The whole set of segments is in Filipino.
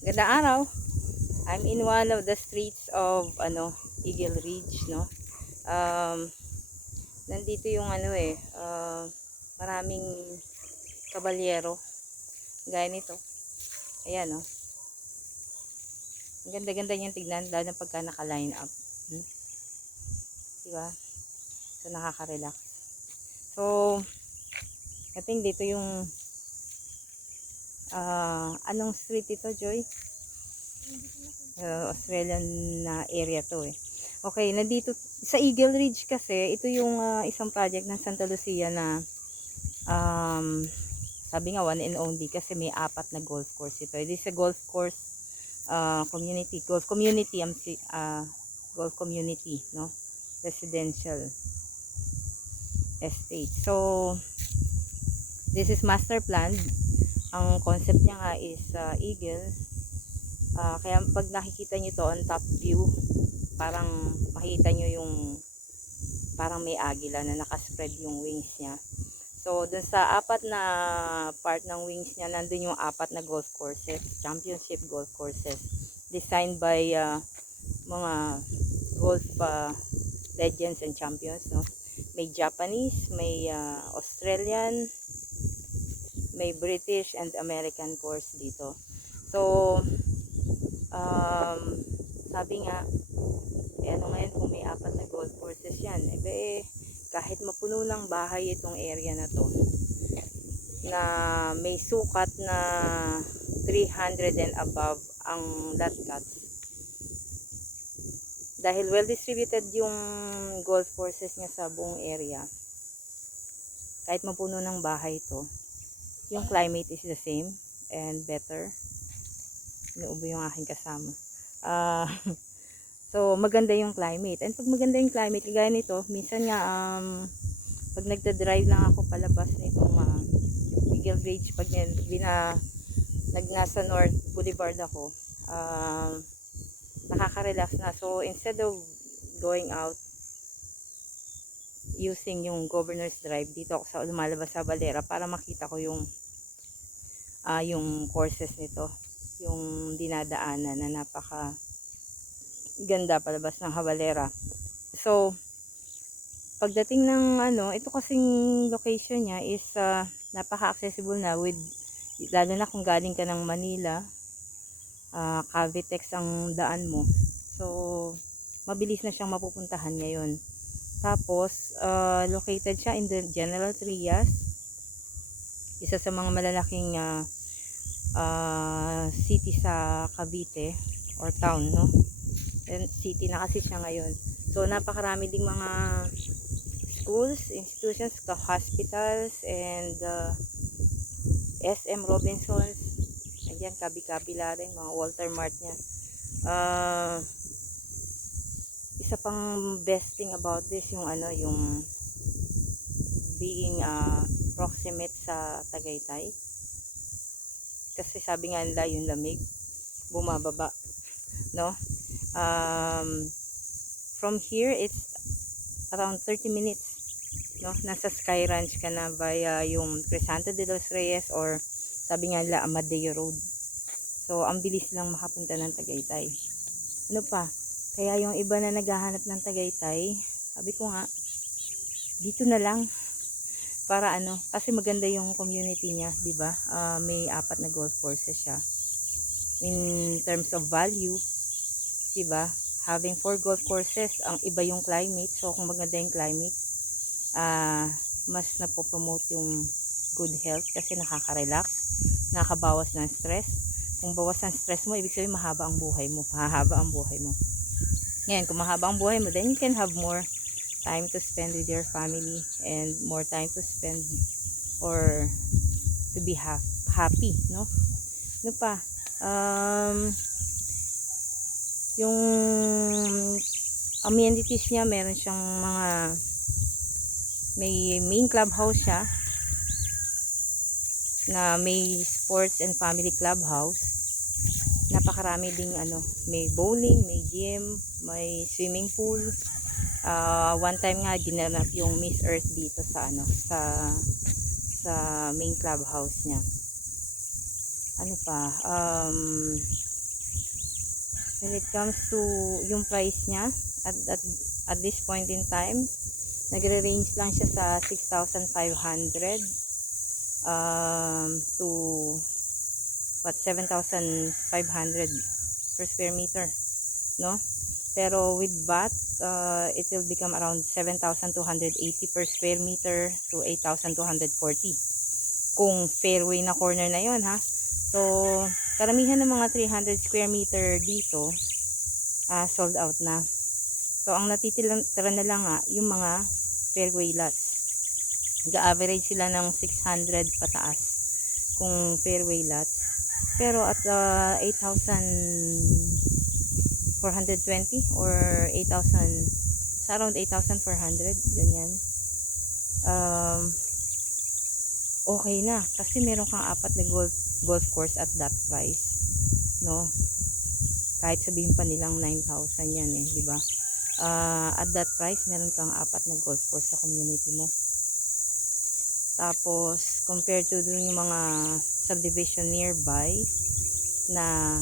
Gandang araw. I'm in one of the streets of Eagle Ridge, no. Um, Nandito yung maraming kabalyero gaya nito. Ayan, no. Ang ganda-ganda niyang tignan lalo na pagka naka-line up. Hmm? Diba? So nakaka-relax. So, I think dito yung anong street ito, Joy? Australian na area to eh. Okay, nandito sa Eagle Ridge kasi, ito yung isang project ng Santa Lucia na um, sabi nga one and only kasi may 4 na golf course ito. It is a golf course golf community, golf community, no? Residential estate. So, this is master plan. Ang concept niya nga is Eagle. Kaya pag nakikita nyo to on top view, parang makita nyo yung parang may agila na nakaspread yung wings niya. So, dun sa 4 na part ng wings niya, nandun yung 4 na golf courses, championship golf courses, designed by mga golf legends and champions, no? May Japanese, may Australian, may British and American course dito. So, sabi nga, ano ngayon kung may 4 na golf courses yan, kahit mapuno ng bahay itong area na to, na may sukat na 300 and above ang lot cuts, dahil well distributed yung golf courses niya sa buong area, kahit mapuno ng bahay to, yung climate is the same and better. Inuubo yung aking kasama. So maganda yung climate, and pag maganda yung climate kagaya nito, minsan nga pag nagda-drive lang ako palabas nitong Eagle Ridge, pag nasa North Boulevard ako, nakaka-relax na. So instead of going out using yung Governor's Drive, dito ako lumalabas sa Valera para makita ko yung courses nito, yung dinadaanan na napaka ganda palabas ng Havalera. So, pagdating ng ito kasing location niya is napaka-accessible na lalo na kung galing ka ng Manila, Cavitex ang daan mo. So, mabilis na siyang mapupuntahan ngayon. Tapos, located siya in the General Trias, isa sa mga malalaking city sa Cavite or town, no? And city na kasi siya ngayon. So napakarami ding mga schools, institutions, hospitals, and SM Robinsons. Ayan, kabi-kabila rin, mga Walter Mart niya. Isa pang best thing about this yung yung being proximate sa Tagaytay. Kasi sabi nga nila yung lamig bumababa, no? From here it's around 30 minutes, no? Nasa Sky Ranch ka na via yung Crisanto de los Reyes, or sabi nga nila Amadeo Road. So ang bilis lang makapunta ng Tagaytay. Ano pa, kaya yung iba na naghahanap ng Tagaytay, sabi ko nga dito na lang, para kasi maganda yung community niya, di ba? May 4 na golf courses siya. In terms of value, diba, having 4 golf courses, ang iba yung climate. So kung maganda yung climate, mas napopromote yung good health kasi nakaka-relax, nakakabawas ng stress. Kung bawas ng stress mo, ibig sabihin mahaba ang buhay mo, mahaba ang buhay mo. Ngayon, kung mahaba ang buhay mo, then you can have more time to spend with your family and more time to spend or to be happy, no? Ano pa, yung amenities niya, meron siyang may main clubhouse siya na may sports and family clubhouse. Napakarami ding may bowling, may gym, may swimming pool. One time nga ginanap yung Miss Earth dito sa sa main clubhouse niya. ano pa, when it comes to yung price niya, at, at, at this point in time, nagre-range lang siya sa 6,500 to what 7,500 per square meter, no? Pero with VAT, it will become around 7,280 per square meter to 8,240 kung fairway na corner na yon, ha. So karamihan ng mga 300 square meter dito sold out na. So ang natitira na lang nga yung mga fairway lots. Nag-average sila ng 600 pataas kung fairway lots. Pero at 8,420 or 8,000, sa around 8,400, ganyan. Okay na kasi meron kang apat na golf course at that price, no? Kahit sabihin pa nilang 9,000 yan eh, di ba? At that price meron kang apat na golf course sa community mo. Tapos compared to dun yung mga subdivision nearby na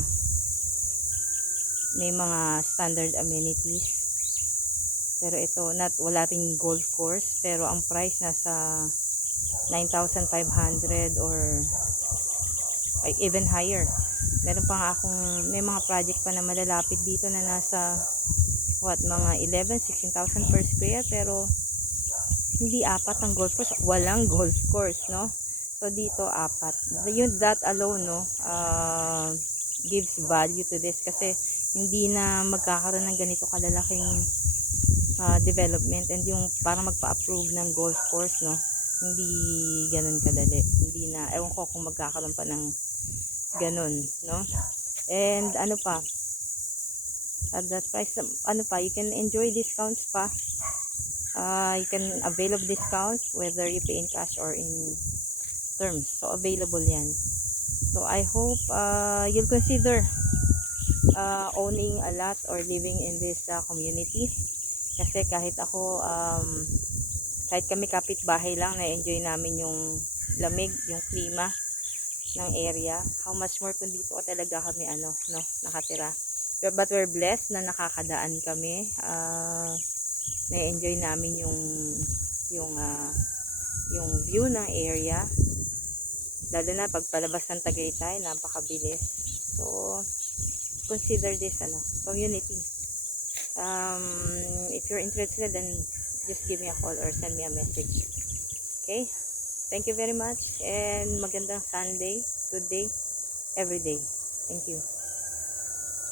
may mga standard amenities, pero ito wala ring golf course, pero ang price nasa 9,500 or even higher. Meron pa nga may mga project pa na malalapit dito na nasa mga 16,000 per square, pero hindi apat ang golf course, walang golf course, no? So dito apat. That alone, no, gives value to this kasi hindi na magkakaroon ng ganito kalalaking development, and yung parang magpa-approve ng golf course, no, hindi ganun kadali. Hindi na, ewan ko kung magkakaroon pa ng ganun, no? And ano pa, at that price, ano pa, you can enjoy discounts pa. You can avail of discounts whether you pay in cash or in terms. So available yan. So I hope you'll consider owning a lot or living in this community. Kasi kahit ako, kahit kami kapitbahay lang, na-enjoy namin yung lamig, yung klima ng area. How much more kung dito talaga kami nakatira. But we're blessed na nakakadaan kami. Na-enjoy namin yung view ng area, lalo na pagpalabas ng Tagaytay, napakabilis. So consider this community. If you're interested, then just give me a call or send me a message. Okay, thank you very much, and magandang Sunday, good day, every day. Thank you.